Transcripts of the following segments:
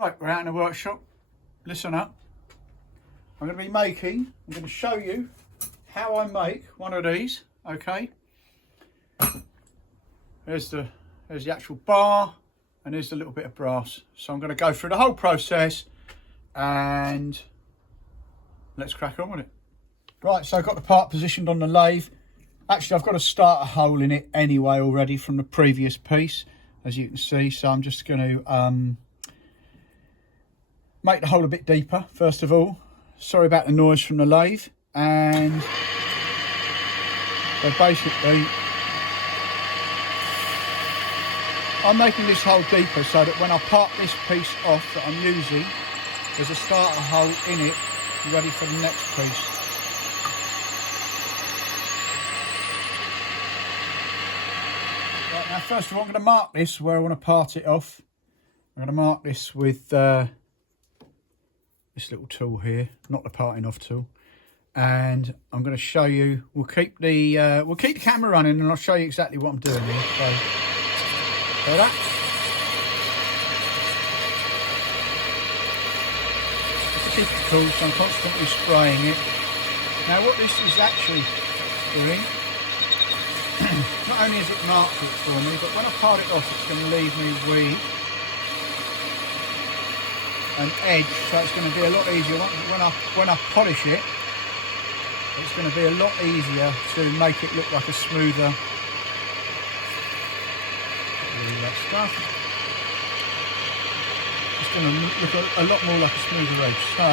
Right, we're out in the workshop. Listen up. I'm going to show you how I make one of these. Okay. There's the actual bar, and there's the little bit of brass. So I'm going to go through the whole process, and let's crack on with it. Right, so I've got the part positioned on the lathe. Actually, I've got to start a hole in it anyway already from the previous piece, as you can see. So I'm just going to make the hole a bit deeper, first of all. Sorry about the noise from the lathe. And so basically, I'm making this hole deeper so that when I part this piece off that I'm using, there's a starter hole in it ready for the next piece. Right, now first of all, I'm going to mark this where I want to part it off. I'm going to mark this with this little tool here, not the parting off tool, and I'm going to show you. We'll keep the camera running, and I'll show you exactly what I'm doing here. So that. Just to keep it cool, so I'm constantly spraying it. Now, what this is actually doing, not only is it marked it for me, but when I part it off, it's going to leave me with an edge, so it's going to be a lot easier when I polish it. It's going to be a lot easier to make it look like a smoother that stuff. It's going to look a lot more like a smoother edge. So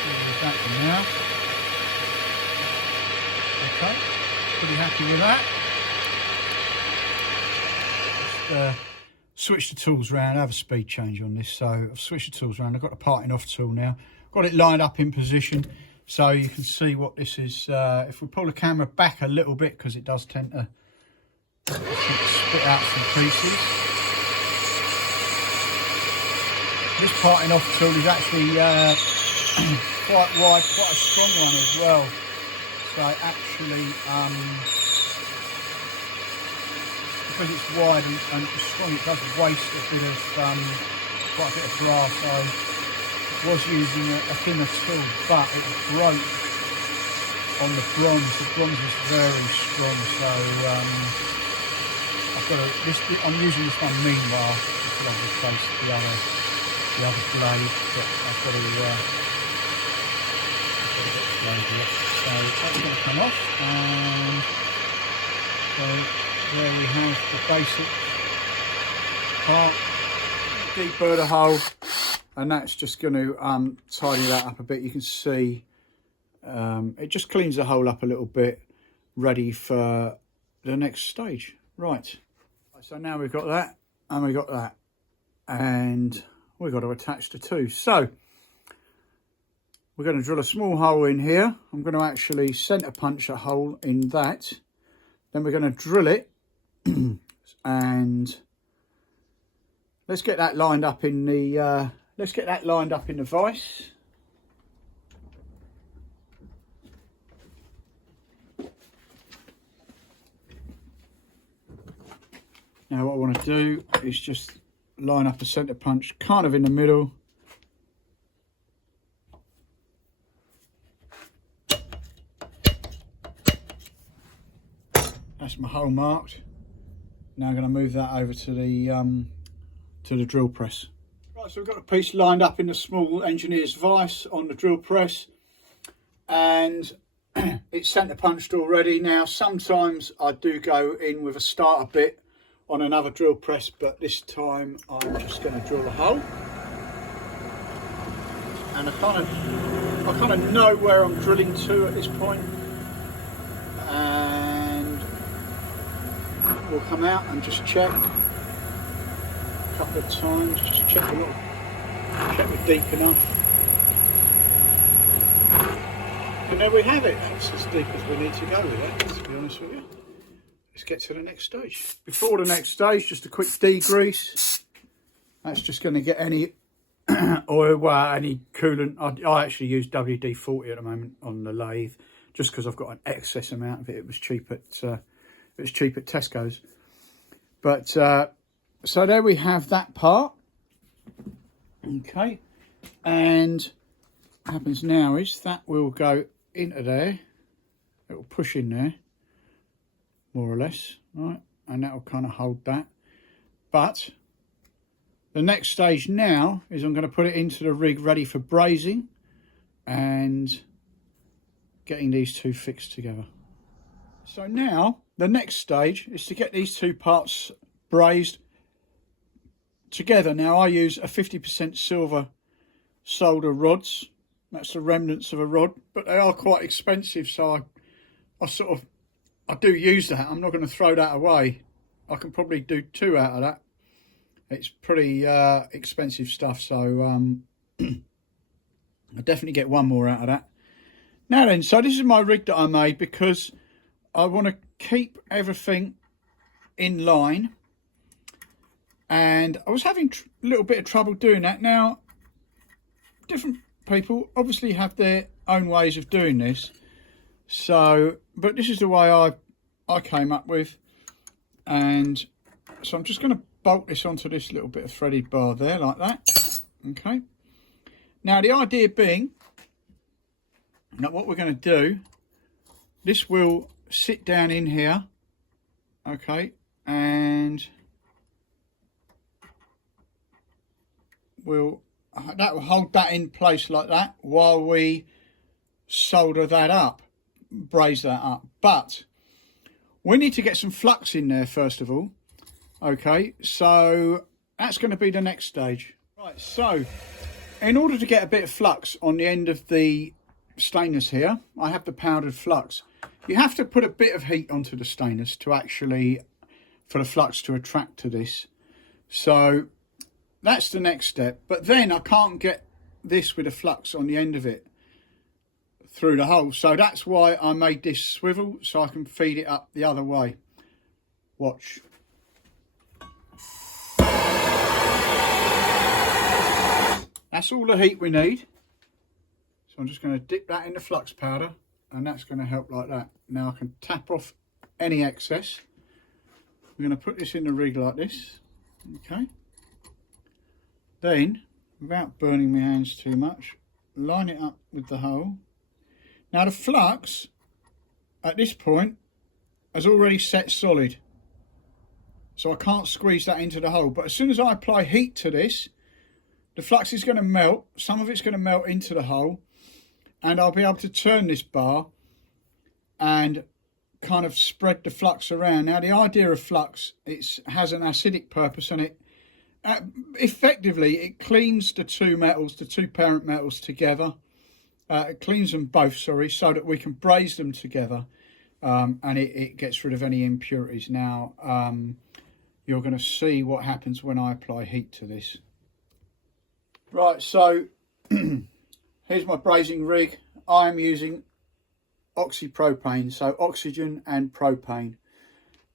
there's that for now. Okay, pretty happy with that. Just switch the tools around, have a speed change on this. So I've switched the tools around. I've got the parting off tool now. Got it lined up in position so you can see what this is. If we pull the camera back a little bit, because it does tend to spit out some pieces. This parting off tool is actually quite wide, quite a strong one as well. So actually, because it's wide and strong, it does waste a bit of quite a bit of brass. I was using a thinner tool, but it broke on the bronze. The bronze is very strong, so I've got I'm using this one meanwhile until I've replaced the other blade. But I've got to get the blade up. So that's going to come off, and so there we have the basic part. Deeper the hole, and that's just going to tidy that up a bit. You can see it just cleans the hole up a little bit, ready for the next stage. Right, so now we've got that, and we've got that, and we've got to attach the two. So we're going to drill a small hole in here. I'm going to actually centre punch a hole in that. Then we're going to drill it, and let's get that lined up in the vise. Now what I want to do is just line up a centre punch kind of in the middle. That's my hole marked. Now I'm going to move that over to the drill press. Right, so we've got a piece lined up in the small engineer's vise on the drill press, and it's centre punched already. Now sometimes I do go in with a starter bit on another drill press, but this time I'm just going to drill a hole, and I kind of know where I'm drilling to at this point, and we'll come out and just check a couple of times, just check we're deep enough, and there we have it. That's as deep as we need to go with it, to be honest with you. Let's get to the next stage. Before the next stage, just a quick degrease. That's just going to get any oil, any coolant. I actually use WD-40 at the moment on the lathe, just because I've got an excess amount of it. It was cheap at Tesco's. But so there we have that part. Okay, and what happens now is that will go into there. It will push in there, more or less, right? And that will kind of hold that. But the next stage now is I'm going to put it into the rig ready for brazing and getting these two fixed together. So now the next stage is to get these two parts brazed together. Now I use a 50% silver solder rods. That's the remnants of a rod, but they are quite expensive, so I do use that. I'm not going to throw that away. I can probably do 2 out of that. It's pretty expensive stuff, so I'll definitely get 1 more out of that. Now then, so this is my rig that I made because I want to keep everything in line, and I was having a little bit of trouble doing that. Now, different people obviously have their own ways of doing this, so but this is the way I came up with, and so I'm just going to bolt this onto this little bit of threaded bar there like that. Okay, now the idea being that what we're going to do, this will sit down in here, okay, and that will hold that in place like that while we solder that up, braze that up. But we need to get some flux in there first of all. Okay, so that's going to be the next stage. Right, so in order to get a bit of flux on the end of the stainless here, I have the powdered flux. You have to put a bit of heat onto the stainless to actually, for the flux to attract to this. So that's the next step. But then I can't get this with a flux on the end of it through the hole. So that's why I made this swivel, so I can feed it up the other way. Watch. That's all the heat we need. So I'm just going to dip that in the flux powder, and that's going to help like that. Now I can tap off any excess. We're going to put this in the rig like this. Okay. Then, without burning my hands too much, line it up with the hole. Now the flux, at this point, has already set solid. So I can't squeeze that into the hole. But as soon as I apply heat to this, the flux is going to melt. Some of it's going to melt into the hole. And I'll be able to turn this bar and kind of spread the flux around. Now the idea of flux, it has an acidic purpose, and it effectively it cleans the two metals, the two parent metals together. It cleans them both, sorry, so that we can braze them together, and it gets rid of any impurities. Now you're going to see what happens when I apply heat to this. Right, so here's my brazing rig. I am using oxypropane, so oxygen and propane,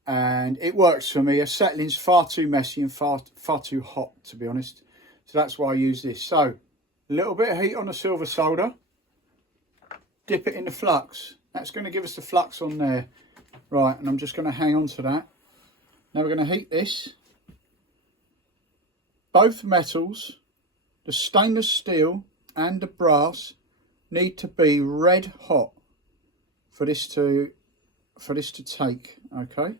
and it works for me. Acetylene is far too messy and far too hot, to be honest, so that's why I use this. So a little bit of heat on the silver solder, dip it in the flux. That's going to give us the flux on there. Right, and I'm just going to hang on to that. Now we're going to heat this. Both metals, the stainless steel and the brass, need to be red hot for this to take. Okay,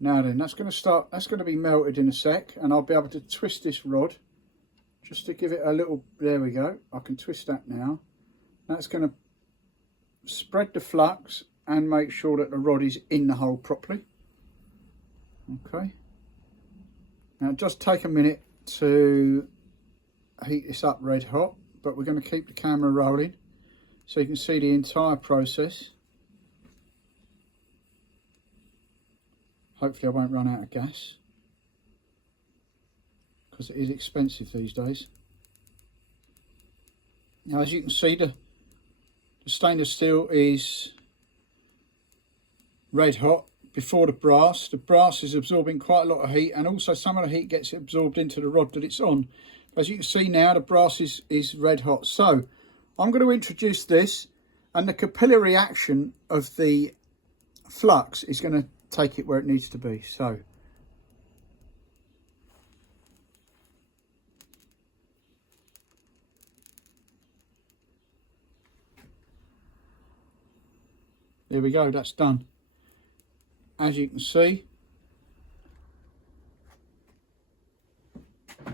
now then, that's going to be melted in a sec, and I'll be able to twist this rod just to give it a little, there we go, I can twist that now. That's going to spread the flux and make sure that the rod is in the hole properly. Okay, now just take a minute to heat this up red hot, but we're going to keep the camera rolling so you can see the entire process. Hopefully I won't run out of gas, because it is expensive these days. Now as you can see, the stainless steel is red hot before the brass. The brass is absorbing quite a lot of heat, and also some of the heat gets absorbed into the rod that it's on. As you can see now, the brass is red hot. So I'm going to introduce this, and the capillary action of the flux is going to take it where it needs to be. So There we go, that's done. As you can see.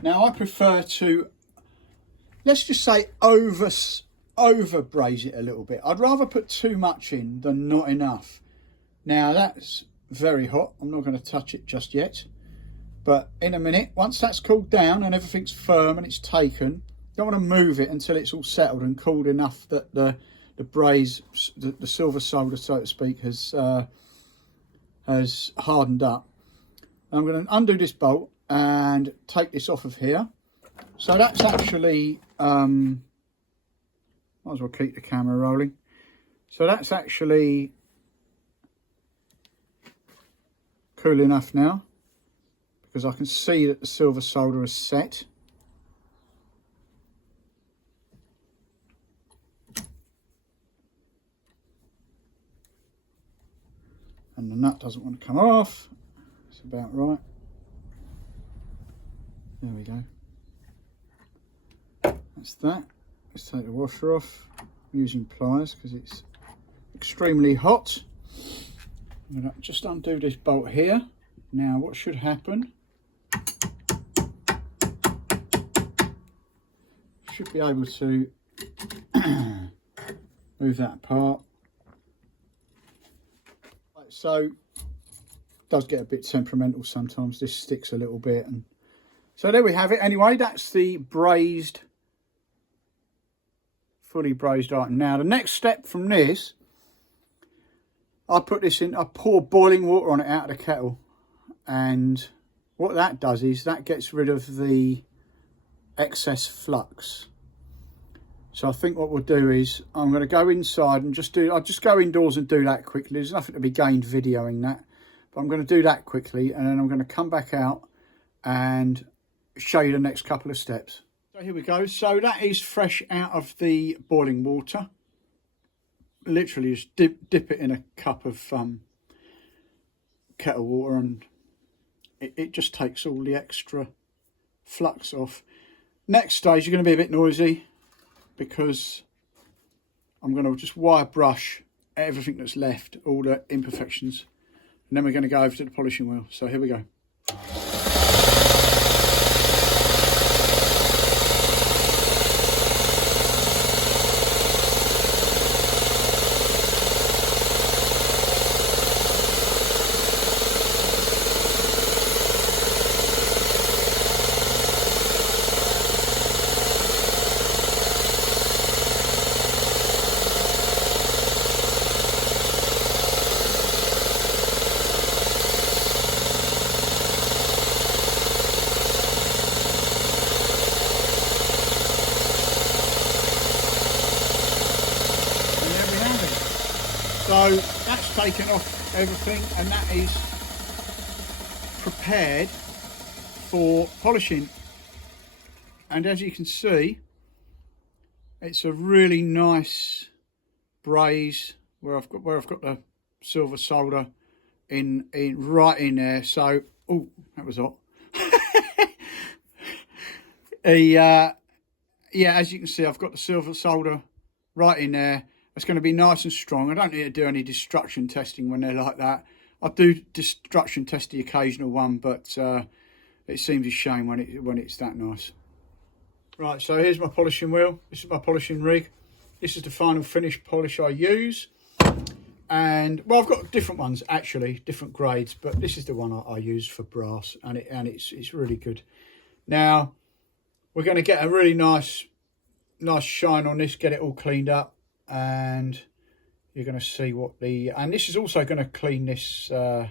Now I prefer to, let's just say over braise it a little bit. I'd rather put too much in than not enough. Now that's very hot. I'm not going to touch it just yet. But in a minute, once that's cooled down and everything's firm and it's taken, don't want to move it until it's all settled and cooled enough that the braise, the silver solder, so to speak, has hardened up. I'm going to undo this bolt and take this off of here. So that's actually, might as well keep the camera rolling. So that's actually cool enough now, because I can see that the silver solder is set. And the nut doesn't want to come off. It's about right. There we go. That's that. Let's take the washer off. I'm using pliers because it's extremely hot. I'm going to just undo this bolt here. Now what should happen, should be able to move that apart. So it does get a bit temperamental sometimes. This sticks a little bit, and so there we have it. Anyway, that's the braised, fully braised item. Now the next step from this, I put this in, I pour boiling water on it out of the kettle, and what that does is that gets rid of the excess flux. So I think what we'll do is I'm going to go inside and I'll just go indoors and do that quickly. There's nothing to be gained videoing that, but I'm going to do that quickly, and then I'm going to come back out and show you the next couple of steps. So here we go. So that is fresh out of the boiling water. Literally just dip it in a cup of kettle water, and it just takes all the extra flux off. Next stage, you're going to be a bit noisy, because I'm going to just wire brush everything that's left, all the imperfections, and then we're going to go over to the polishing wheel. So here we go. So that's taken off everything, and that is prepared for polishing. And as you can see, it's a really nice braise where I've got the silver solder in right in there. So oh, that was hot. Yeah, as you can see, I've got the silver solder right in there. It's going to be nice and strong. I don't need to do any destruction testing when they're like that. I do destruction test the occasional one, but it seems a shame when it's that nice. Right, so here's my polishing wheel. This is my polishing rig. This is the final finish polish I use. And well, I've got different ones actually, different grades, but this is the one I use for brass, and it's really good. Now we're going to get a really nice shine on this, get it all cleaned up, and you're going to see what and this is also going to clean this the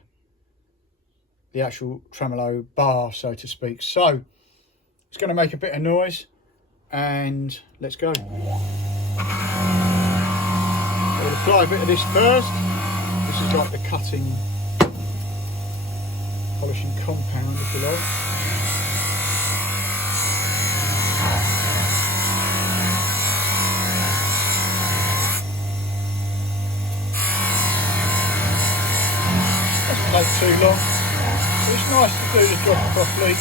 actual tremolo bar, so to speak. So it's going to make a bit of noise, and let's go. We'll apply a bit of this first. This is like the cutting polishing compound, if you like. Doesn't take too long. It's nice to do the job properly.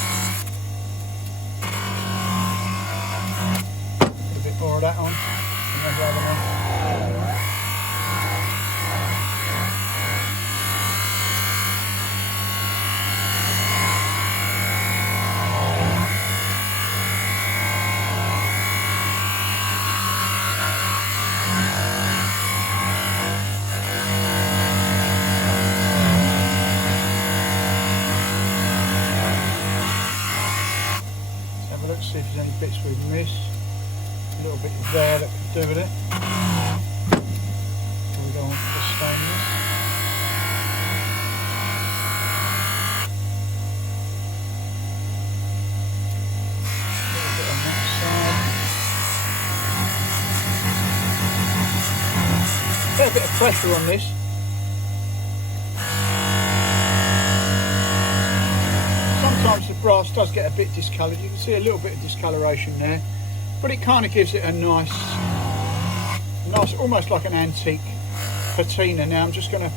Put a bit more of that on, and then the other one. a look, see if there's any bits we've missed. A little bit there that could do with it. Before we go on to the stainless. A little bit on that side. Get a bit of pressure on this. Sometimes the brass does get a bit discoloured. You can see a little bit of discoloration there, but it kind of gives it a nice, almost like an antique patina. Now I'm just going to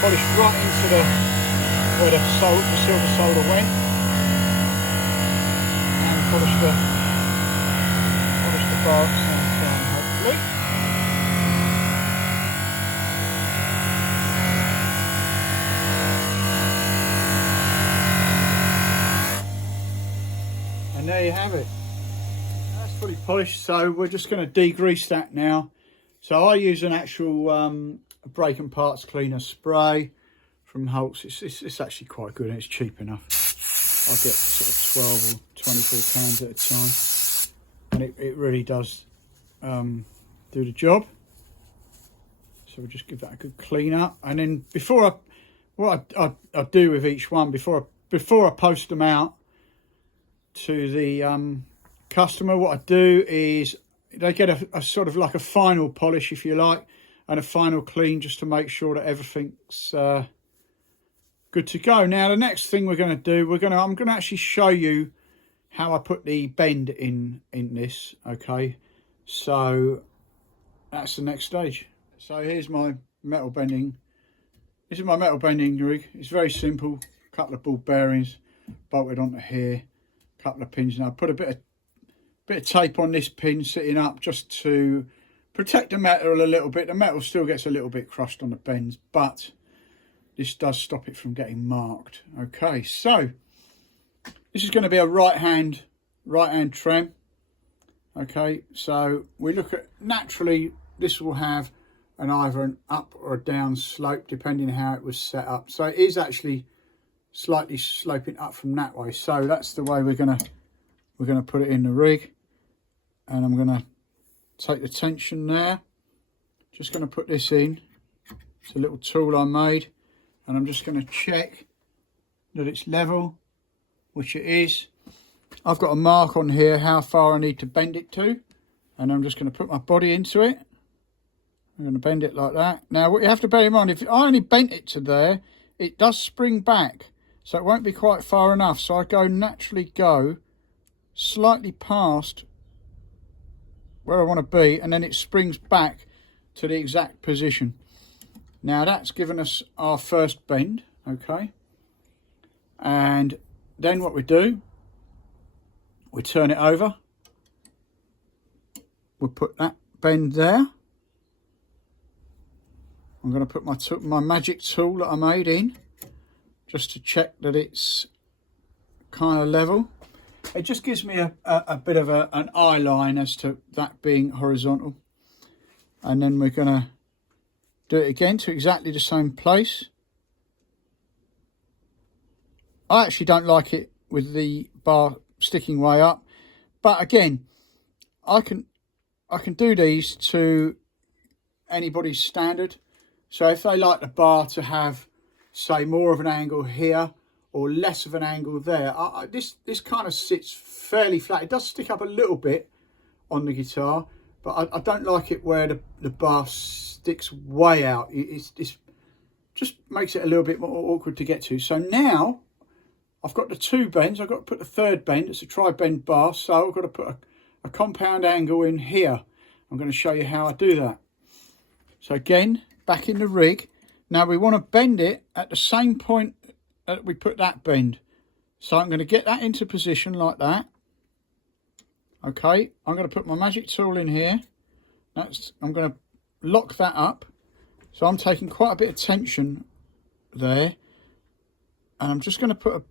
polish right into where the silver solder went, and polish the bar at the same time, hopefully. And there you have it. That's fully polished, so we're just going to degrease that now. So I use an actual brake and parts cleaner spray from Hulks. It's actually quite good and it's cheap enough. I get sort of 12 or 24 pounds at a time, and it really does do the job. So we'll just give that a good clean up, and then what I do with each one before I post them out to the customer, what I do is they get a sort of like a final polish, if you like, and a final clean, just to make sure that everything's good to go. Now the next thing we're going to do, I'm going to actually show you how I put the bend in this. Okay, so that's the next stage. So here's my metal bending. This is my metal bending rig. It's very simple. A couple of ball bearings bolted onto here, a couple of pins. Now I put a bit of tape on this pin sitting up just to protect the metal a little bit. The metal still gets a little bit crushed on the bends, but this does stop it from getting marked. Okay, so this is going to be a right hand trem. Okay, so we look at, naturally this will have either an up or a down slope depending on how it was set up. So it is actually slightly sloping up from that way. So that's the way we're gonna put it in the rig. And I'm gonna take the tension there. Just gonna put this in. It's a little tool I made, and I'm just gonna check that it's level, which it is. I've got a mark on here how far I need to bend it to, and I'm just gonna put my body into it. I'm going to bend it like that. Now what you have to bear in mind, if I only bent it to there, it does spring back, so it won't be quite far enough. So I naturally go slightly past where I want to be, and then it springs back to the exact position. Now that's given us our first bend, okay? And then what we do, we turn it over. We'll put that bend there. I'm going to put my magic tool that I made in, just to check that it's kind of level. It just gives me a bit of an eye line as to that being horizontal. And then we're going to do it again to exactly the same place. I actually don't like it with the bar sticking way up, but again, I can do these to anybody's standard. So if they like the bar to have, say, more of an angle here or less of an angle there, this kind of sits fairly flat. It does stick up a little bit on the guitar, but I don't like it where the bar sticks way out. It's just makes it a little bit more awkward to get to. So now I've got the two bends. I've got to put the third bend. It's a tri-bend bar, so I've got to put a compound angle in here. I'm going to show you how I do that. So again, back in the rig. Now we want to bend it at the same point that we put that bend. So I'm going to get that into position like that. Okay, I'm going to put my magic tool in here. I'm going to lock that up. So I'm taking quite a bit of tension there. And I'm just going to put a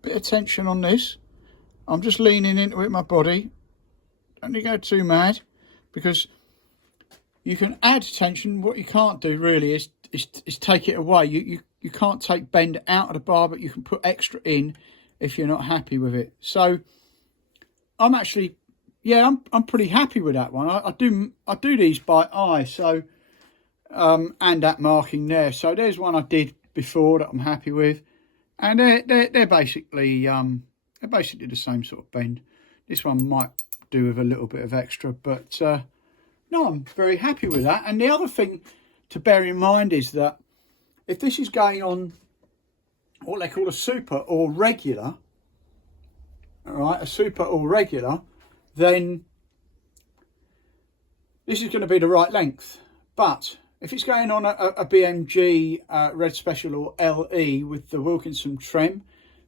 bit of tension on this. I'm just leaning into it with my body. Don't you go too mad, because you can add tension. What you can't do really is take it away. You can't take bend out of the bar, but you can put extra in if you're not happy with it. So I'm actually, yeah, I'm pretty happy with that one. I do these by eye, so and that marking there. So there's one I did before that I'm happy with, and they're basically the same sort of bend. This one might do with a little bit of extra, but no, I'm very happy with that. And the other thing to bear in mind is that if this is going on what they call a super or regular, all right, a super or regular, then this is going to be the right length. But if it's going on a BMG Red Special or LE with the Wilkinson trem,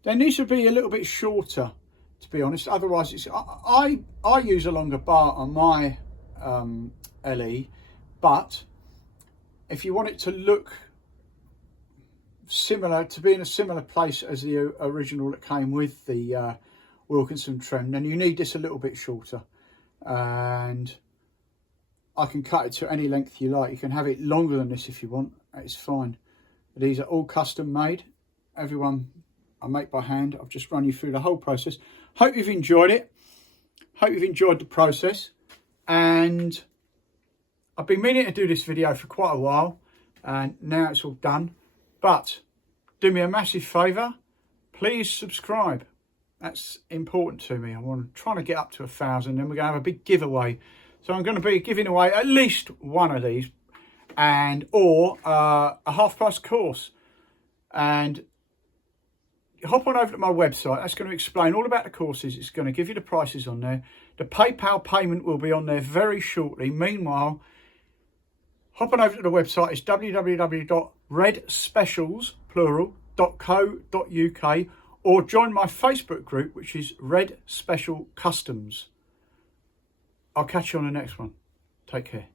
then these would be a little bit shorter, to be honest. Otherwise, it's, I use a longer bar on my LE, but if you want it to look similar, to be in a similar place as the original that came with the Wilkinson trem, then you need this a little bit shorter. And I can cut it to any length you like. You can have it longer than this if you want, it's fine. But these are all custom made. Everyone I make by hand. I've just run you through the whole process. Hope you've enjoyed it. Hope you've enjoyed the process. And I've been meaning to do this video for quite a while, and now it's all done. But do me a massive favour, please subscribe. That's important to me. I'm trying to get up to 1,000, then we're going to have a big giveaway. So I'm going to be giving away at least one of these, and or a half-price course. And hop on over to my website. That's going to explain all about the courses. It's going to give you the prices on there. The PayPal payment will be on there very shortly. Meanwhile, hop on over to the website. It's www.redspecials.co.uk, or join my Facebook group, which is Red Special Customs. I'll catch you on the next one. Take care.